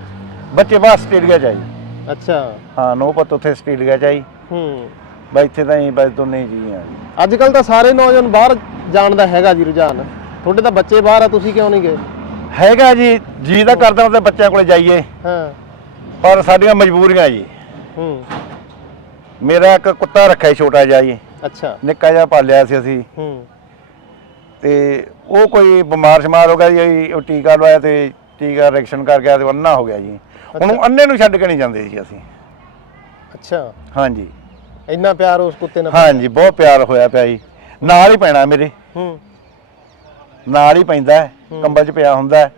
Speaker 2: ਬੱਚੇ ਬਸ ਸਟੇਡੀਆ ਚ ਆ ਜੀ
Speaker 1: ਅੱਛਾ।
Speaker 2: ਹਾਂ ਨੋ ਪਤ ਉੱਥੇ ਸਟੇਡੀਆ ਚ ਆਈ
Speaker 1: ਹੂੰ।
Speaker 2: ਬਈ ਇੱਥੇ ਤਾਂ ਹੀ ਬਸ ਦੋਨੇ ਜੀ ਆ
Speaker 1: ਅੱਜ ਕੱਲ ਤਾਂ ਸਾਰੇ ਨੌਜਵਾਨ ਬਾਹਰ ਜਾਣ ਦਾ ਹੈਗਾ ਜੀ ਰੁਝਾਨ। ਤੁਹਾਡੇ ਤਾਂ ਬੱਚੇ ਬਾਹਰ ਆ ਤੁਸੀਂ ਕਿਉਂ ਨਹੀਂ ਗਏ?
Speaker 2: ਹੈਗਾ ਜੀ ਜੀ ਦਾ ਕਰਦਾ ਉਹਦੇ ਬੱਚਿਆਂ ਕੋਲੇ ਜਾਈਏ।
Speaker 1: ਹਾਂ।
Speaker 2: ਪਰ ਸਾਡੀਆਂ ਮਜਬੂਰੀਆਂ ਜੀ।
Speaker 1: ਹੂੰ।
Speaker 2: ਮੇਰਾ ਇੱਕ ਕੁੱਤਾ ਰੱਖਿਆ ਸੀ ਛੋਟਾ ਜਿਹਾ ਜੀ।
Speaker 1: ਅੱਛਾ।
Speaker 2: ਨਿੱਕਾ ਜਿਹਾ ਪਾਲਿਆ ਸੀ ਅਸੀਂ।
Speaker 1: ਹੂੰ।
Speaker 2: ਤੇ ਉਹ ਕੋਈ ਬਿਮਾਰ ਸ਼ਮਾਰ ਹੋ ਗਿਆ ਜੀ ਉਹ ਟੀਕਾ ਲਵਾਇਆ ਤੇ ਟੀਕਾ ਰਿਐਕਸ਼ਨ ਕਰ ਗਿਆ ਤੇ ਅੰਨਾ ਹੋ ਗਿਆ ਜੀ। ਉਹਨੂੰ ਅੰਨੇ ਨੂੰ ਛੱਡ ਕੇ ਨਹੀਂ ਜਾਂਦੇ ਸੀ ਅਸੀਂ।
Speaker 1: ਅੱਛਾ।
Speaker 2: ਹਾਂਜੀ।
Speaker 1: ਇੰਨਾ ਪਿਆਰ ਉਸ ਕੁੱਤੇ ਨਾਲ
Speaker 2: ਹਾਂਜੀ ਬਹੁਤ ਪਿਆਰ ਹੋਇਆ ਪਿਆ ਜੀ। ਨਾਲ ਹੀ ਪੈਣਾ ਮੇਰੇ।
Speaker 1: ਹੂੰ।
Speaker 2: ਨਾਲ ਹੀ ਪੈਂਦਾ ਕੰਬਲ 'ਚ ਪਿਆ ਹੁੰਦਾ ਹੈ।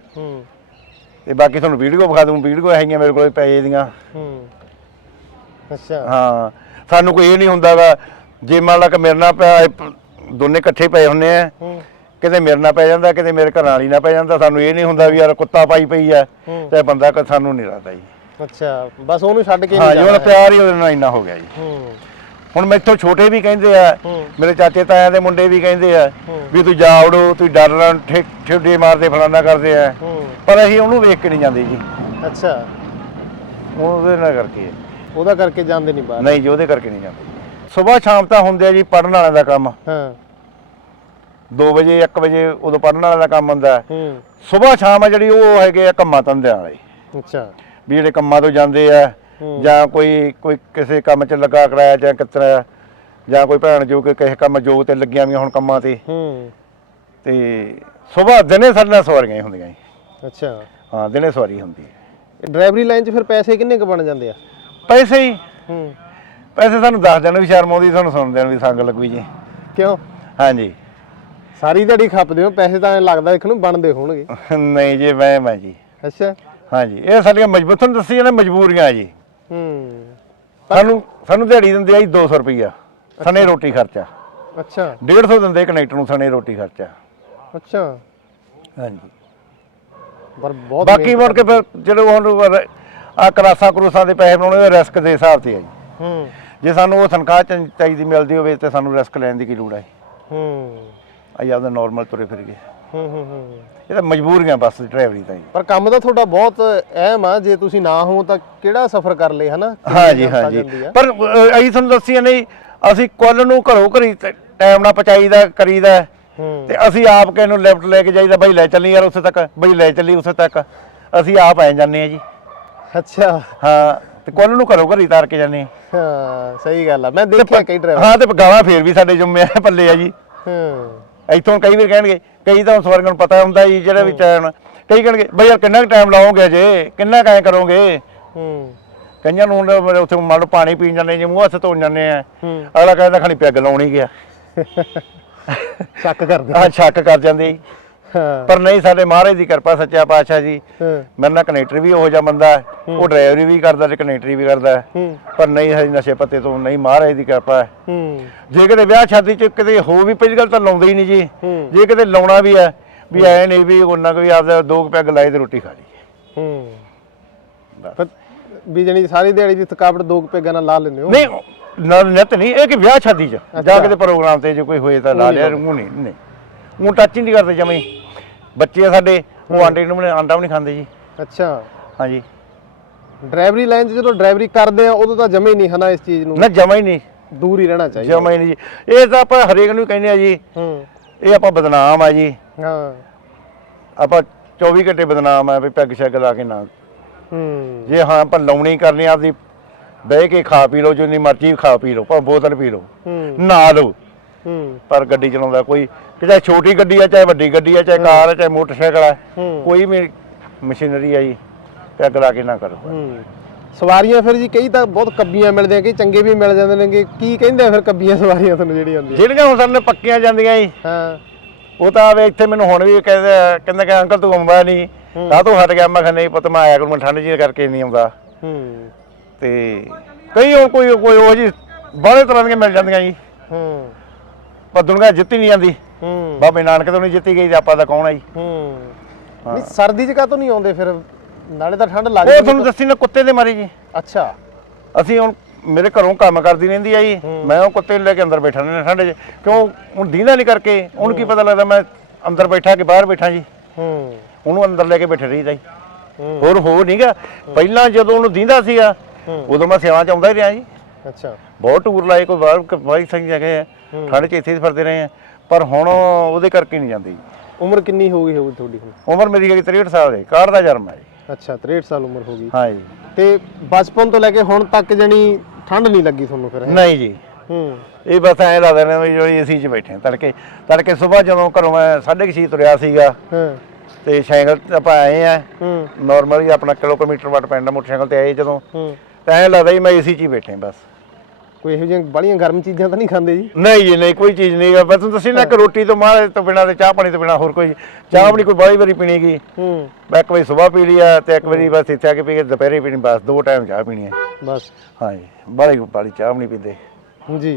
Speaker 2: ਤੇ ਬਾਕੀ ਤੁਹਾਨੂੰ ਵੀਡੀਓ ਵਿਖਾ ਦੂੰ। ਵੀਡੀਓ ਹੈਗੀਆਂ ਮੇਰੇ ਕੋਲ ਪਏ ਦੀਆਂ।
Speaker 1: ਹੂੰ। ਅੱਛਾ।
Speaker 2: ਹਾਂ। ਸਾਨੂੰ ਕੋਈ ਇਹ ਨਹੀਂ ਹੁੰਦਾਗਾ ਜੇ ਮੰਨ ਲਾ ਕਿ ਮੇਰੇ ਨਾਲ ਦੋਨੇ ਇਕੱਠੇ ਪਏ ਹੁੰਨੇ ਆ।
Speaker 1: ਹੂੰ।
Speaker 2: ਕਿਤੇ ਮੇਰੇ ਨਾਲ ਪੈ ਜਾਂਦਾ ਕਿਤੇ ਮੇਰੇ ਘਰ ਵਾਲੀ ਨਾਲ ਪੈ ਜਾਂਦਾ ਸਾਨੂੰ ਇਹ ਨਹੀਂ ਹੁੰਦਾ ਵੀ ਯਾਰ ਕੁੱਤਾ ਪਾਈ ਪਈ ਆ
Speaker 1: ਹੂੰ।
Speaker 2: ਤੇ ਬੰਦਾ ਕਿ ਸਾਨੂੰ ਨਹੀਂ ਲੱਗਦਾ ਜੀ।
Speaker 1: ਅੱਛਾ ਬਸ ਉਹਨੂੰ ਛੱਡ ਕੇ
Speaker 2: ਹਾਂ
Speaker 1: ਨਹੀਂ
Speaker 2: ਜੀ
Speaker 1: ਜਾਣਾ
Speaker 2: ਹੁਣ ਪਿਆਰ ਹੀ ਉਹਦੇ ਨਾਲ ਇੰਨਾ ਹੋ ਗਿਆ ਜੀ।
Speaker 1: ਹੂੰ।
Speaker 2: ਹੁਣ ਮੈਥੋਂ ਛੋਟੇ ਵੀ ਕਹਿੰਦੇ ਆ
Speaker 1: ਹੂੰ।
Speaker 2: ਮੇਰੇ ਚਾਚੇ ਤਾਇਆਂ ਦੇ ਮੁੰਡੇ ਵੀ ਕਹਿੰਦੇ ਆ
Speaker 1: ਹੂੰ।
Speaker 2: ਵੀ ਤੂੰ ਜਾ ਉੜੋ ਤੂੰ ਡਰ ਰਨ ਠੇਡੇ ਮਾਰਦੇ ਫਲਾਨਾ ਕਰਦੇ ਆ।
Speaker 1: ਹੂੰ।
Speaker 2: ਪਰ ਅਸੀਂ ਉਹਨੂੰ ਵੇਖ ਕੇ ਨਹੀਂ ਜਾਂਦੇ ਜੀ।
Speaker 1: ਅੱਛਾ।
Speaker 2: ਉਹਦੇ ਨਾਲ ਕਰਕੇ।
Speaker 1: ਉਹਦਾ ਕਰਕੇ ਜਾਂਦੇ ਨਹੀਂ ਬਾਹਰ।
Speaker 2: ਨਹੀਂ ਜੀ ਉਹਦੇ ਕਰਕੇ ਨਹੀਂ ਜਾਂਦੇ। ਸਵੇਰ ਸ਼ਾਮ ਤਾਂ ਹੁੰਦੇ ਆ ਜੀ ਪੜਨ ਵਾਲਿਆਂ ਦਾ ਕੰਮ।
Speaker 1: ਹਾਂ।
Speaker 2: 2 ਵਜੇ 1 ਵਜੇ ਉਦੋਂ ਪੜਨ ਵਾਲਿਆਂ ਦਾ ਕੰਮ ਹੁੰਦਾ।
Speaker 1: ਹੂੰ।
Speaker 2: ਸਵੇਰ ਸ਼ਾਮ ਆ ਜਿਹੜੀ ਉਹ ਹੈਗੇ ਆ ਕੰਮਾਂ ਧੰਦਿਆਂ ਵਾਲੇ।
Speaker 1: ਅੱਛਾ।
Speaker 2: ਵੀ ਜਿਹੜੇ ਕੰਮਾਂ ਤੋਂ ਜਾਂਦੇ ਆ। ਜਾਂ ਕੋਈ ਕੋਈ ਕਿਸੇ ਕੰਮ 'ਚ ਲੱਗਾ ਕਰਾਇਆ ਜਾਂ ਕਿਤਰਾ ਜਾਂ ਕੋਈ ਭੈਣ ਜੋ ਕਿ ਕਿਸੇ ਕੰਮ ਜੋਗ ਤੇ ਲੱਗੀਆਂ ਵੀ ਹੁਣ ਕੰਮਾਂ ਤੇ।
Speaker 1: ਹੂੰ।
Speaker 2: ਤੇ ਸਵੇਰ ਦਿਨੇ ਸਾਡੇ ਨਾਲ ਸਵਾਰੀਆਂ ਹੀ ਹੁੰਦੀਆਂ ਜੀ।
Speaker 1: ਅੱਛਾ।
Speaker 2: ਹਾਂ ਦਿਨੇ ਸਵਾਰੀ ਹੁੰਦੀ ਹੈ।
Speaker 1: ਡਰਾਈਵਰੀ ਲਾਈਨ 'ਚ ਫਿਰ ਪੈਸੇ ਕਿੰਨੇ ਕੁ ਬਣ ਜਾਂਦੇ ਆ?
Speaker 2: ਪੈਸੇ ਹੀ।
Speaker 1: ਹੂੰ।
Speaker 2: ਪੈਸੇ ਸਾਨੂੰ ਦੱਸ ਦੇਣ ਵੀ ਸ਼ਰਮ ਆਉਂਦੀ ਤੁਹਾਨੂੰ ਸੁਣ ਦੇਣ ਵੀ ਸੰਗ ਲੱਗੂ ਜੀ।
Speaker 1: ਕਿਉਂ?
Speaker 2: ਹਾਂਜੀ।
Speaker 1: ਸਾਰੀ ਦਿਹਾੜੀ ਖੱਪਦੇ ਹੋ ਪੈਸੇ ਤਾਂ ਲੱਗਦਾ ਇੱਕ ਨੂੰ ਬਣਦੇ ਹੋਣਗੇ।
Speaker 2: ਨਹੀਂ ਜੀ ਮੈਂ ਮੈਂ ਜੀ।
Speaker 1: ਅੱਛਾ।
Speaker 2: ਹਾਂਜੀ ਇਹ ਸਾਡੀਆਂ ਮਜਬੂਰ ਤੁਹਾਨੂੰ ਦੱਸੀ ਜਾਂਦੇ ਮਜਬੂਰੀਆਂ ਜੀ।
Speaker 1: ਹੂੰ।
Speaker 2: ਸਾਨੂੰ ਸਾਨੂੰ ਦਿਹਾੜੀ ਦਿੰਦੇ ਆ ਜੀ 200 ਰੁਪਈਆ ਸਣੇ ਰੋਟੀ ਖਰਚਾ।
Speaker 1: ਅੱਛਾ।
Speaker 2: 150 ਦਿੰਦੇ ਕਨੈਕਟਰ ਨੂੰ ਸਣੇ ਰੋਟੀ ਖਰਚਾ।
Speaker 1: ਅੱਛਾ।
Speaker 2: ਹਾਂਜੀ।
Speaker 1: ਪਰ ਬਹੁਤ
Speaker 2: ਬਾਕੀ ਮੁੜ ਕੇ ਫਿਰ ਜਿਹੜੇ ਹੁਣ ਆ ਕਲਾਸਾਂ ਕਰੂਸਾਂ ਦੇ ਪੈਸੇ ਬਣਾਉਣੇ ਉਹ ਰਿਸਕ ਦੇ ਹਿਸਾਬ ਤੇ ਆ ਜੀ।
Speaker 1: ਹੂੰ।
Speaker 2: ਜੇ ਸਾਨੂੰ ਉਹ ਤਨਖਾਹ ਚਾਹੀਦੀ ਮਿਲਦੀ ਹੋਵੇ ਤੇ ਸਾਨੂੰ ਰਿਸਕ ਲੈਣ ਦੀ ਕੀ ਲੋੜ ਹੈ
Speaker 1: ਹੂੰ।
Speaker 2: ਅਸੀਂ ਆਪਦਾ ਨਾਰਮਲ ਤੁਰੇ ਫਿਰ ਗਏ
Speaker 1: ਹੂੰ ਹੂੰ ਹੂੰ।
Speaker 2: ਇਹ ਤਾਂ ਮਜਬੂਰੀਆਂ ਬੱਸ ਡਰਾਈਵਰੀ ਤਾਂ ਜੀ।
Speaker 1: ਪਰ ਕੰਮ ਤਾਂ ਤੁਹਾਡਾ ਬਹੁਤ ਅਹਿਮ ਆ ਜੇ ਤੁਸੀਂ ਨਾ ਹੋ ਤਾਂ ਕਿਹੜਾ ਸਫ਼ਰ ਕਰ ਲੇ ਹਨਾ?
Speaker 2: ਹਾਂਜੀ
Speaker 1: ਜਾਂਦੀ ਆ।
Speaker 2: ਪਰ ਅ, ਅਸੀਂ ਤੁਹਾਨੂੰ ਦੱਸੀਏ ਨਹੀਂ ਅਸੀਂ ਕੁੱਲ ਨੂੰ ਘਰੋਂ ਘਰੀ ਟਾਈਮ ਨਾਲ ਪਹੁੰਚਾਈਦਾ ਕਰੀਦਾ
Speaker 1: ਹੂੰ।
Speaker 2: ਤੇ ਅਸੀਂ ਆਪ ਕਿਸੇ ਨੂੰ ਲਿਫਟ ਲੈ ਕੇ ਜਾਈਦਾ ਬਈ ਲੈ ਚੱਲੀ ਯਾਰ ਉੱਥੇ ਤੱਕ ਬਈ ਲੈ ਚੱਲੀ ਉੱਥੇ ਤੱਕ। ਅਸੀਂ ਆਪ ਐ ਜਾਂਦੇ ਆ ਜੀ।
Speaker 1: ਅੱਛਾ।
Speaker 2: ਹਾਂ ਤੇ ਕੁੱਲ ਨੂੰ ਘਰੋਂ ਘਰੀ ਤਾਰ ਕੇ ਜਾਂਦੇ ਆ
Speaker 1: ਹਾਂ ਸਹੀ ਗੱਲ ਆ। ਮੈਂ ਦੇਖਿਆ ਕਈ ਡਰਾਈਵਰ
Speaker 2: ਹਾਂ ਤੇ ਗਾਵਾਂ ਫੇਰ ਵੀ ਸਾਡੇ ਜੁੰਮੇ ਆ ਪੱਲੇ ਆ ਜੀ।
Speaker 1: ਹੂੰ।
Speaker 2: ਇੱਥੋਂ ਕਈ ਵਾਰ ਕਹਿਣਗੇ ਕਈ ਤਾਂ ਸਵਾਰੀਆਂ ਨੂੰ ਪਤਾ ਹੁੰਦਾ ਜੀ ਜਿਹੜੇ ਵੀ ਟਾਈਮ ਕਈ ਕਹਿਣਗੇ ਬਈ ਯਾਰ ਕਿੰਨਾ ਕੁ ਟਾਈਮ ਲਾਓਗੇ ਜੇ ਕਿੰਨਾ ਕਾਇ ਕਰੋਗੇ?
Speaker 1: ਹੂੰ।
Speaker 2: ਕਈਆਂ ਨੂੰ ਮੇਰੇ ਉੱਥੇ ਮੰਨ ਪਾਣੀ ਪੀਣ ਜਾਂਦੇ ਜੀ ਮੂੰਹ ਹੱਥ ਧੋਣ ਜਾਂਦੇ ਆ। ਅਗਲਾ ਕਹਿੰਦਾ ਖਣੀ ਪੈਗ ਲਾਉਣੀ ਗਿਆ
Speaker 1: ਸ਼ੱਕ ਕਰਦੇ।
Speaker 2: ਆ ਸ਼ੱਕ ਕਰ ਜਾਂਦੇ ਪਰ ਨਹੀਂ ਸਾਡੇ ਮਹਾਰਾਜ ਦੀ ਕਿਰਪਾ ਸੱਚਾ ਪਾਤਸ਼ਾਹ ਜੀ। ਮੇਰੇ ਨਾਲ ਕਨੈਕਟਰ ਵੀ ਉਹੋ ਜਿਹਾ ਬੰਦਾ ਹੈ, ਉਹ ਡਰਾਈਵਰੀ ਵੀ ਕਰਦਾ ਤੇ ਕਨੈਕਟਰੀ ਵੀ ਕਰਦਾ ਹੈ। ਪਰ ਨਹੀਂ ਹਜੇ ਨਸ਼ੇ ਪੱਤੇ ਤੋਂ ਨਹੀਂ ਮਹਾਰਾਜ ਦੀ ਕਿਰਪਾ ਹੈ। ਜੇ ਕਿਤੇ ਵਿਆਹ ਸ਼ਾਦੀ ਚ ਕਿਤੇ ਹੋ ਵੀ ਪਹਿਲੀ ਗੱਲ ਤਾਂ ਲਾਉਂਦੇ ਹੀ ਨਹੀਂ ਜੀ। ਜੇ ਕਿਤੇ ਲਾਉਣਾ ਵੀ ਹੈ ਵੀ ਐ ਨਹੀਂ ਵੀ ਉਹਨਾਂ ਕੋ ਵੀ ਆਪਦਾ ਦੋ ਕੁ ਪੈਗ ਲਾਏ ਤੇ ਰੋਟੀ ਖਾ ਲਈ
Speaker 1: ਹੂੰ। ਵੀ ਜਣੀ ਸਾਰੀ ਦਿਹਾੜੀ ਦੀ ਥਕਾਵਟ ਦੋ ਕੁ ਪੈਗਾਂ ਨਾਲ ਲਾ ਲੈਂਦੇ ਹੋ?
Speaker 2: ਨਹੀਂ ਨਾ ਨਿਤ ਨਹੀਂ ਇਹ ਕਿ ਵਿਆਹ ਸ਼ਾਦੀ ਚ। ਜਾ ਕੇ ਤੇ ਪ੍ਰੋਗਰਾਮ ਤੇ ਜੇ ਕੋਈ ਹੋਏ ਤਾਂ ਲਾ ਲਿਆ ਉਹ ਨਹੀਂ ਨਹੀਂ। ਉਹ ਟੱਚ ਹੀ ਨਹੀਂ ਕਰਦੇ ਜਮੇ ਬੱਚੇ ਆ ਸਾਡੇ ਉਹ ਆਂਡੇ ਨੂੰ ਵੀ- ਆਂਡਾ ਵੀ ਨਹੀਂ ਖਾਂਦੇ ਜੀ।
Speaker 1: ਅੱਛਾ।
Speaker 2: ਹਾਂਜੀ।
Speaker 1: ਡਰਾਈਵਰੀ ਲਾਈਨ 'ਚ ਜਦੋਂ ਡਰਾਈਵਰੀ ਕਰਦੇ ਆ ਉਦੋਂ ਤਾਂ ਜਮੇ ਹੀ ਨਹੀਂ ਹਨਾ ਇਸ ਚੀਜ਼ ਨੂੰ।
Speaker 2: ਨਾ ਜਮਾ ਹੀ ਨਹੀਂ।
Speaker 1: ਦੂਰ ਹੀ ਰਹਿਣਾ ਚਾਹੀਦਾ।
Speaker 2: ਜਮਾ ਹੀ ਨਹੀਂ ਜੀ। ਇਹ ਤਾਂ ਆਪਾਂ ਹਰੇਕ ਨੂੰ ਕਹਿੰਦੇ ਆ ਜੀ।
Speaker 1: ਹੂੰ।
Speaker 2: ਇਹ ਆਪਾਂ ਬਦਨਾਮ ਆ ਜੀ।
Speaker 1: ਹਾਂ।
Speaker 2: ਆਪਾਂ 24 ਘੰਟੇ ਬਦਨਾਮ ਆ ਵੀ ਪੈਗ ਸ਼ੈਗ ਲਾ ਕੇ ਨਾ।
Speaker 1: ਹੂੰ।
Speaker 2: ਜੇ ਹਾਂ ਆਪਾਂ ਲਾਉਣੀ ਕਰਨੀ ਆਪਦੀ ਬਹਿ ਕੇ ਖਾ ਪੀ ਲਓ ਜਿੰਨੀ ਮਰਜ਼ੀ ਖਾ ਪੀ ਲਓ ਭਾਵੇਂ ਬੋਤਲ ਪੀ ਲਓ।
Speaker 1: ਹੂੰ।
Speaker 2: ਨਾ ਲਓ।
Speaker 1: ਹੂੰ।
Speaker 2: ਪਰ ਗੱਡੀ ਚਲਾਉਂਦਾ ਕੋਈ ਕਿ ਚਾਹੇ ਛੋਟੀ ਗੱਡੀ ਆ ਚਾਹੇ ਵੱਡੀ ਗੱਡੀ ਆ ਚਾਹੇ ਕਾਰ ਆ ਚਾਹੇ ਮੋਟਰਸਾਈਕਲ ਆ
Speaker 1: ਹੂੰ।
Speaker 2: ਕੋਈ ਵੀ ਮਸ਼ੀਨਰੀ ਆ ਜੀ ਪੈਗ ਲਾ ਕੇ ਨਾ ਕਰੋ।
Speaker 1: ਹੂੰ। ਸਵਾਰੀਆਂ ਫਿਰ ਜੀ ਕਈ ਤਾਂ ਬਹੁਤ ਕੱਬੀਆਂ ਮਿਲਦੀਆਂ ਕਈ ਚੰਗੇ ਵੀ ਮਿਲ ਜਾਂਦੇ ਨੇਗੇ। ਕੀ ਕਹਿੰਦੇ ਆ ਫਿਰ ਕੱਬੀਆਂ ਸਵਾਰੀਆਂ ਤੁਹਾਨੂੰ ਜਿਹੜੀ ਆਉਂਦੀਆਂ
Speaker 2: ਜਿਹੜੀਆਂ ਹੁਣ ਸਾਨੂੰ ਪੱਕੀਆਂ ਜਾਂਦੀਆਂ ਜੀ।
Speaker 1: ਹਾਂ।
Speaker 2: ਉਹ ਤਾਂ ਆਵੇ ਇੱਥੇ ਮੈਨੂੰ ਹੁਣ ਵੀ ਕਹਿੰਦੇ ਕਹਿੰਦੇ ਕਿ ਅੰਕਲ ਤੂੰ ਆਉਂਦਾ ਨਹੀਂ। ਕਾਹ ਤੋਂ ਹਟ ਗਿਆ। ਮੈਂ ਕਿਹਾ ਨਹੀਂ ਪੁੱਤ ਮੈਂ ਆਇਆ ਕਰੂੰ ਮੈਂ ਠੰਡ ਜੀ ਕਰਕੇ ਨਹੀਂ ਆਉਂਦਾ।
Speaker 1: ਹੂੰ।
Speaker 2: ਤੇ ਕਈ ਉਹ ਕੋਈ ਕੋਈ ਉਹ ਜੀ ਬਾਹਲੇ ਤਰ੍ਹਾਂ ਦੀਆਂ ਮਿਲ ਜਾਂਦੀਆਂ ਜੀ।
Speaker 1: ਹੂੰ।
Speaker 2: ਪਰ ਦੁਨੀਆ ਜਿੱਤੀ ਨਹੀਂ ਜਾਂਦੀ।
Speaker 1: ਹੂੰ।
Speaker 2: ਬਾਬੇ ਨਾਨਕ ਤੋਂ ਨਹੀਂ ਜਿੱਤੀ ਗਈ ਤੇ ਆਪਾਂ ਤਾਂ ਕੌਣ ਆ ਜੀ?
Speaker 1: ਹੂੰ। ਨਹੀਂ ਸਰਦੀ ਚ ਕਾਹਤੋਂ ਨਹੀਂ ਆਉਂਦੇ ਫਿਰ? ਨਾਲੇ ਤਾਂ ਠੰਡ
Speaker 2: ਉਹ
Speaker 1: ਲੱਗਦੀ
Speaker 2: ਤੁਹਾਨੂੰ ਦੱਸੀ ਨਾ ਕੁੱਤੇ ਦੇ ਮਾਰੇ ਜੀ।
Speaker 1: ਅੱਛਾ।
Speaker 2: ਅਸੀਂ ਹੁਣ ਮੇਰੇ ਘਰੋਂ ਕੰਮ ਕਰਦੀ ਰਹਿੰਦੀ ਆ ਜੀ। ਮੈਂ ਉਹ ਕੁੱਤੇ ਨੂੰ ਲੈ ਕੇ ਅੰਦਰ ਬੈਠਾ ਰਹਿੰਦਾ ਠੰਡੇ 'ਚ। ਕਿਉਂ? ਹੁਣ ਦੀਂਦਾ ਨਹੀਂ ਕਰਕੇ। ਹੁਣ ਕੀ ਪਤਾ ਲੱਗਦਾ ਮੈਂ ਅੰਦਰ ਬੈਠਾ ਕਿ ਬਾਹਰ ਬੈਠਾ ਜੀ।
Speaker 1: ਹੂੰ।
Speaker 2: ਉਹਨੂੰ ਅੰਦਰ ਲੈ ਕੇ ਬੈਠੇ ਰਹੀਦਾ ਜੀ। ਹੋਰ ਹੋ ਨਹੀਂਗਾ ਪਹਿਲਾਂ ਜਦੋਂ ਉਹਨੂੰ ਦੀਂਦਾ ਸੀਗਾ। ਉਦੋਂ ਮੈਂ ਸੇਵਾ ਚ ਆਉਂਦਾ ਹੀ ਰਿਹਾ ਜੀ।
Speaker 1: ਅੱਛਾ।
Speaker 2: ਬਹੁਤ ਟੂਰ ਲਾਏ ਕੋਈ ਬਾਹਰ ਬਾਈ ਸਿੰਘ ਜਗ੍ਹਾ ਹੈ। ਠੰਡ 'ਚ ਇੱਥੇ ਹੀ ਫਿਰਦੇ ਰਹੇ ਆ। ਪਰ ਹੁਣ ਉਹਦੇ ਕਰਕੇ ਨਹੀਂ ਜਾਂਦੇ।
Speaker 1: ਉਮਰ ਕਿੰਨੀ ਹੋ ਗਈ ਹੋਊ ਤੁਹਾਡੀ ਹੁਣ?
Speaker 2: ਉਮਰ ਮੇਰੀ ਹੈਗੀ 63 ਸਾਲ ਦੀ ਕਾਰ ਦਾ ਜਨਮ ਹੈ
Speaker 1: ਅੱਛਾ 63 ਸਾਲ ਉਮਰ ਹੋ ਗਈ।
Speaker 2: ਹਾਂ ਜੀ।
Speaker 1: ਤੇ ਬਚਪਨ ਤੋਂ ਲੈ ਕੇ ਹੁਣ ਤੱਕ ਜਣੀ ਠੰਡ ਨਹੀਂ ਲੱਗੀ ਤੁਹਾਨੂੰ ਫਿਰ?
Speaker 2: ਨਹੀਂ ਜੀ।
Speaker 1: ਹੂੰ।
Speaker 2: ਇਹ ਬਸ ਐਂ ਲੱਗਦਾ ਨੇ ਵੀ ਜਿਹੜੀ ਏਸੀ 'ਚ ਬੈਠੇ ਤੜਕੇ ਤੜਕੇ ਸਵੇਰ ਜਦੋਂ ਘਰੋਂ ਮੈਂ 6:30 ਤੁਰਿਆ ਸੀਗਾ।
Speaker 1: ਹਾਂ।
Speaker 2: ਤੇ ਸਾਈਕਲ ਆਪਾਂ ਆਏ ਆ।
Speaker 1: ਹੂੰ।
Speaker 2: ਨਾਰਮਲੀ ਆਪਣਾ ਕਿਲੋਮੀਟਰ ਵੱਟ ਪੈਂਦਾ ਮੋਟਰਸਾਈਕਲ ਤੇ ਆਏ ਜਦੋਂ।
Speaker 1: ਹੂੰ।
Speaker 2: ਤਾਂ ਐਂ ਲੱਗਦਾ ਜੀ ਮੈਂ ਏਸੀ 'ਚ ਹੀ ਬੈਠੇ ਬਸ।
Speaker 1: ਕੋਈ ਇਹੋ ਜਿਹੀਆਂ ਬੜੀਆਂ ਗਰਮ ਚੀਜ਼ਾਂ ਤਾਂ ਨਹੀਂ ਖਾਂਦੇ ਜੀ?
Speaker 2: ਨਹੀਂ ਜੀ ਨਹੀਂ ਕੋਈ ਚੀਜ਼ ਨਹੀਂ। ਬਸ ਦੱਸੀ ਨਾ ਕਿ ਰੋਟੀ ਤੋਂ ਮਾਰ ਤੋਂ ਬਿਨਾਂ ਤੇ ਚਾਹ ਪਾਣੀ ਤੋਂ ਬਿਨਾਂ ਹੋਰ ਕੋਈ ਚਾਹ ਆਪਣੀ ਕੋਈ ਬਾਹਲੀ ਵਾਰੀ ਪੀਣੀ ਗੀ
Speaker 1: ਹੂੰ।
Speaker 2: ਮੈਂ ਇੱਕ ਵਾਰੀ ਸਵੇਰ ਪੀ ਲਈ ਆ ਤੇ ਇੱਕ ਵਾਰੀ ਬਸ ਇੱਥੇ ਆ ਕੇ ਪੀ ਕੇ ਦੁਪਹਿਰੇ ਪੀਣੀ ਬਸ ਦੋ ਟਾਈਮ ਚਾਹ ਪੀਣੀ ਹੈ।
Speaker 1: ਬਸ।
Speaker 2: ਹਾਂ ਜੀ ਬਾਹਲੀ ਬਾਹਲੀ ਚਾਹ ਵੀ ਨਹੀਂ ਪੀਂਦੇ।
Speaker 1: ਜੀ।